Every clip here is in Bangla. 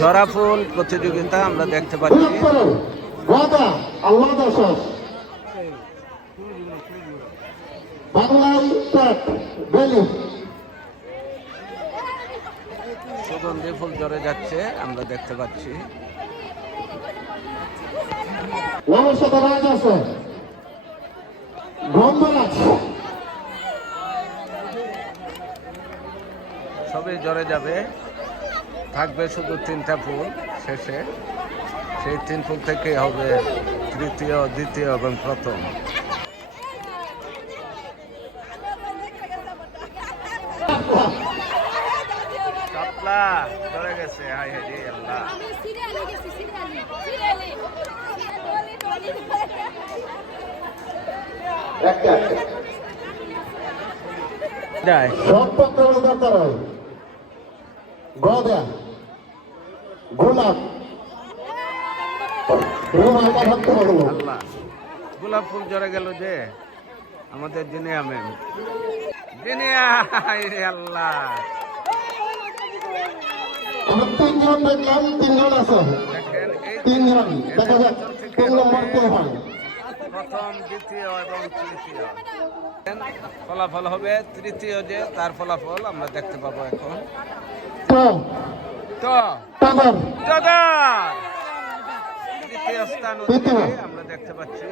ঝরা ফুল প্রতিযোগিতা আমরা দেখতে পাচ্ছি। সুগন্ধি ফুল ঝরে যাচ্ছে আমরা দেখতে পাচ্ছি। সবই ঝরে যাবে। থাকবে শুধু তিনটা ফুল শেষে। সেই তিন ফুল থেকে হবে তৃতীয় দ্বিতীয় এবং প্রথম। ঝরে গেছে হাই হাই রে আল্লাহ। একটা দরকার হয় গদা গোলাপ। গোলাপ ফুল ঝরে গেল যে আমাদের জিনিয়া ম্যাম। জিনিয়া রে আল্লাহ। তিনজন দেখলাম তিনজন আছে। তিনজন দেখা যাক তিন নম্বর কে হয়। প্রথম দ্বিতীয় এবং তৃতীয়। ফলাফল হবে তৃতীয় যে তার ফলাফল আমরা দেখতে পাবো এখন। তো তো টাকার দাদা! তৃতীয় স্থান তৃতীয়। অধিকারী আমরা দেখতে পাচ্ছি।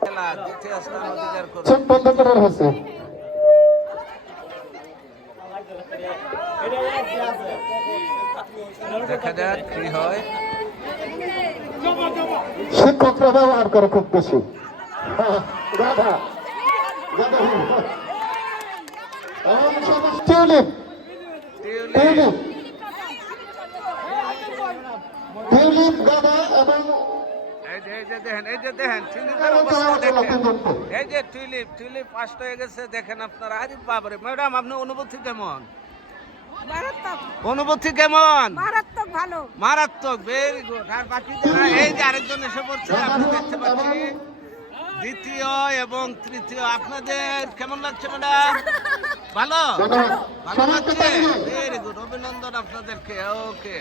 খেলা দ্বিতীয় স্থান অধিকার করে চোখ বন্ধ করার হয়েছে দেখা যাক কি হয়। শিক্ষকরা ব্যবহার করে খুব বেশি। এবং সমাজ টিউলিপ। এবং এই যে টিউলিপ ফার্স্ট হয়ে গেছে দেখেন আপনারা। আরে বাবারে ম্যাডাম আপনার অনুভূতি কেমন? অনুভূতি কেমন? মারাত্মক ভালো। মারাত্মক ভেরি গুড আর বাকি এই যে আরেকজন এসে পড়ছে আমরা দেখতে পাচ্ছি। দ্বিতীয় এবং তৃতীয়। আপনাদের কেমন লাগছে ম্যাডাম? ভালো? ভালো লাগছে। ভেরি গুড অভিনন্দন আপনাদেরকে। ওকে